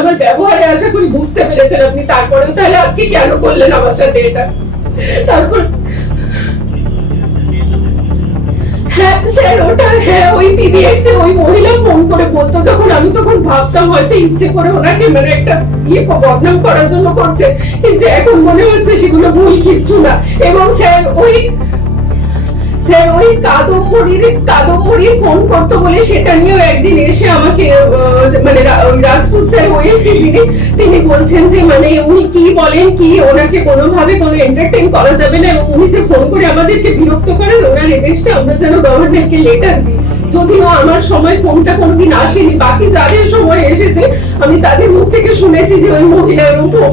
আমার ব্যবহারে আশা করি বুঝতে পেরেছেন আপনি। তারপরেও তাহলে আজকে কেন করলেন আমার সাথে এটা? তারপর হ্যাঁ হ্যাঁ মানে ইয়ে বদনাম করার জন্য কিন্তু এখন মনে হচ্ছে সেগুলো ভুল না। এবং স্যার, ওই স্যার, ওই কাদম্বরীর কাদম্বরী ফোন করতো বলে সেটা নিয়েও একদিন এসে আমাকে মানে রাজপুত স্যার ওএসটি যিনি তিনি বলছেন যে মানে উনি কি বলেন, কি ওনাকে কোনোভাবে কোনো এন্টারটেইন করা যাবে না এবং উনি যে ফোন করে আমাদেরকে বিরক্ত করেন, ওনার এগেনস্টে আমরা যেন গভর্নমেন্টকে লেটার দিই। যদিও আমার সময় ফোনটা কোনোদিন আসেনি, বাকি যাদের সময় এসেছে, আমি তাদের মুখ থেকে শুনেছি যে ওই মহিলা এরকম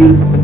be